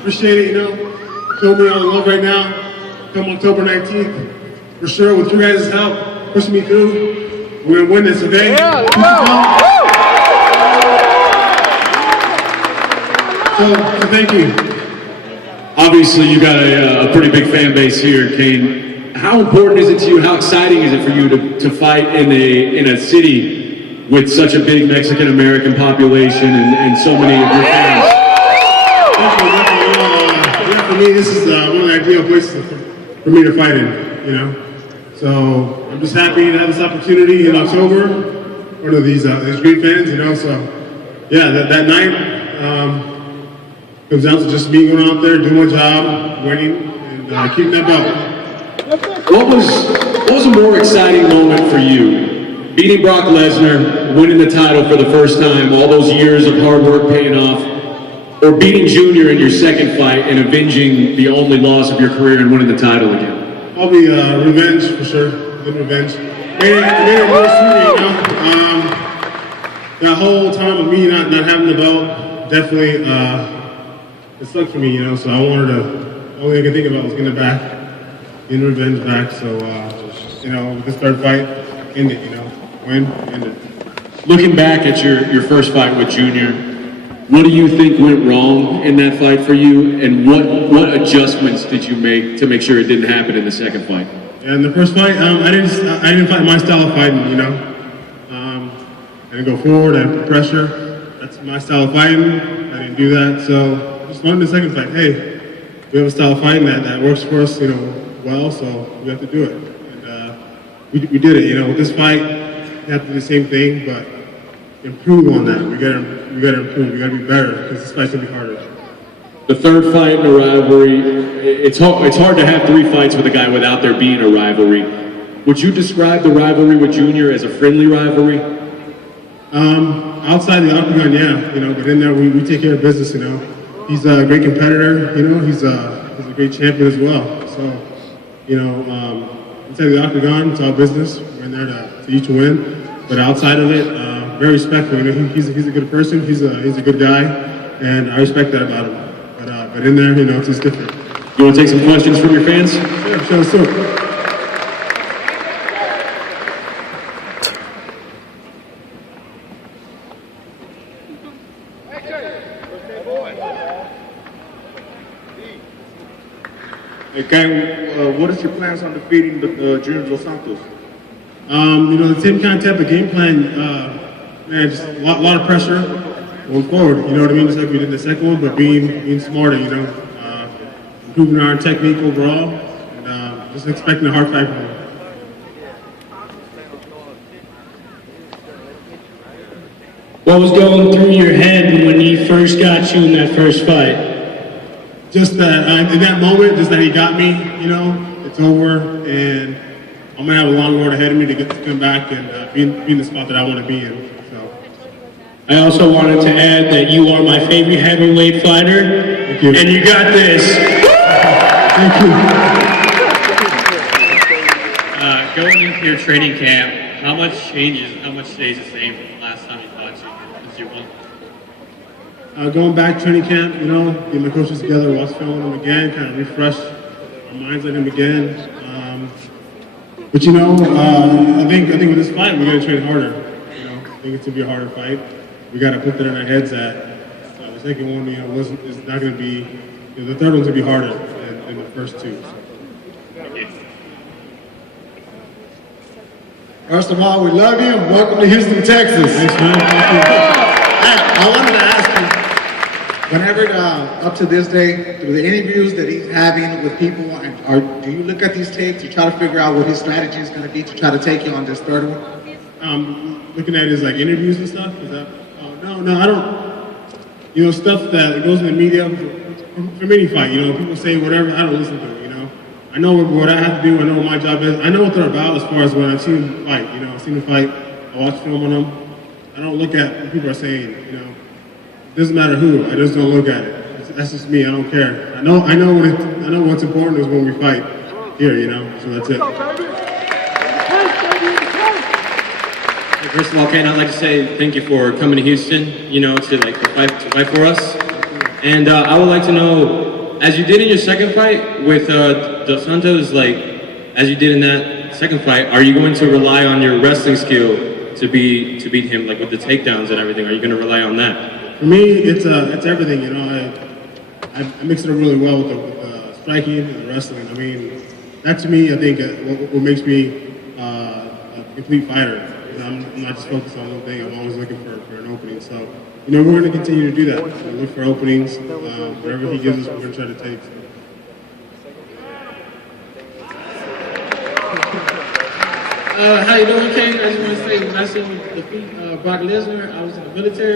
Appreciate it, you know. Show me all the love right now. Come October 19th. For sure, with you guys' help, pushing me through, we're gonna win this, okay? Yeah, let's go! So thank you. Obviously, you got a pretty big fan base here, Kane. How important is it to you? How exciting is it for you to fight in a city with such a big Mexican American population and so many of your fans? For me, this is one of the ideal places for me to fight in, you know. So I'm just happy to have this opportunity in October. One of these great fans, you know. So yeah, that night comes down to just me going out there, doing my job, winning, and keeping that belt. What was a more exciting moment for you? Beating Brock Lesnar, winning the title for the first time, all those years of hard work paying off, or beating Junior in your second fight and avenging the only loss of your career and winning the title again? Probably revenge, for sure. Good revenge. Made it more sweet, you know. That whole time of me not having the belt, definitely, it sucked for me, you know, so I wanted to, the only thing I could think about was getting it back, getting revenge back, so, you know, with this third fight, end it, you know, win, end it. Looking back at your first fight with Junior, what do you think went wrong in that fight for you, and what adjustments did you make to make sure it didn't happen in the second fight? Yeah, in the first fight, I didn't fight my style of fighting, you know. I didn't go forward, I put pressure, that's my style of fighting, I didn't do that, so just learned in the second fight, hey, we have a style of fighting that works for us, you know, well, so we have to do it. And we did it, you know, with this fight, we have to do the same thing, but improve on that. We gotta improve, we gotta be better, because this fight's gonna be harder. The third fight in a rivalry, it's hard to have three fights with a guy without there being a rivalry. Would you describe the rivalry with Junior as a friendly rivalry? Outside the octagon, yeah, you know, but in there we take care of business, you know. He's a great competitor, you know, he's a great champion as well. So, you know, inside the octagon, it's all business. We're in there to each win. But outside of it, very respectful. You know, he's a good person. He's a good guy, and I respect that about him. But in there, you know, it's just different. You want to take some questions from your fans? Yeah, sure. Okay, what is your plans on defeating the Junior Dos Santos? You know, the same kind of type of game plan, man, just a lot of pressure going forward, you know what I mean? Just like we did in the second one, but being smarter, you know, improving our technique overall, and just expecting a hard fight from him. What was going through your head when he first got you in that first fight? Just that, in that moment, just that he got me, you know, it's over, and I'm gonna have a long road ahead of me to come back and be in the spot that I want to be in. So. I also wanted to add that you are my favorite heavyweight fighter, Thank you. And you got this. Thank you. Going into your training camp, how much stays the same from the last time you fought you since you won? Going back training camp, you know, get my coaches together, watch film on him again, kind of refresh our minds on him again. But you know, I think with this fight, we got to train harder. You know, I think it's gonna be a harder fight. We got to put that in our heads that the second one, you know, is not going to be. You know, the third one's gonna be harder than the first two. So. Thank you. First of all, we love you. Welcome to Houston, Texas. Thanks, man. I wanted to ask you, whenever up to this day, through the interviews that he's having with people, do you look at these tapes to try to figure out what his strategy is going to be to try to take you on this third one? Looking at his like interviews and stuff. Is that? No, I don't. You know, stuff that goes in the media from any fight. You know, people say whatever. I don't listen to it. You know, I know what I have to do. I know what my job is. I know what they're about as far as when I've seen them fight. You know, I've seen them fight. I watch film on them. I don't look at what people are saying. You know, it doesn't matter who. I just don't look at it. That's just me. I don't care. I know what's important is when we fight here. You know, so that's it. First of all, Kane, I'd like to say thank you for coming to Houston, you know, to fight for us. And I would like to know, as you did in your second fight with Dos Santos, like as you did in that second fight, are you going to rely on your wrestling skill to beat him, like with the takedowns and everything? Are you going to rely on that? For me, it's everything. You know, I mix it up really well with the striking and the wrestling. I mean, that to me, I think what makes me a complete fighter. You know, I'm not just focused on one thing. I'm always looking for an opening. So, you know, we're going to continue to do that. So look for openings. Whatever he gives us, we're going to try to take. How you doing, King? I just want to say when I saw him defeat Brock Lesnar, I was in the military.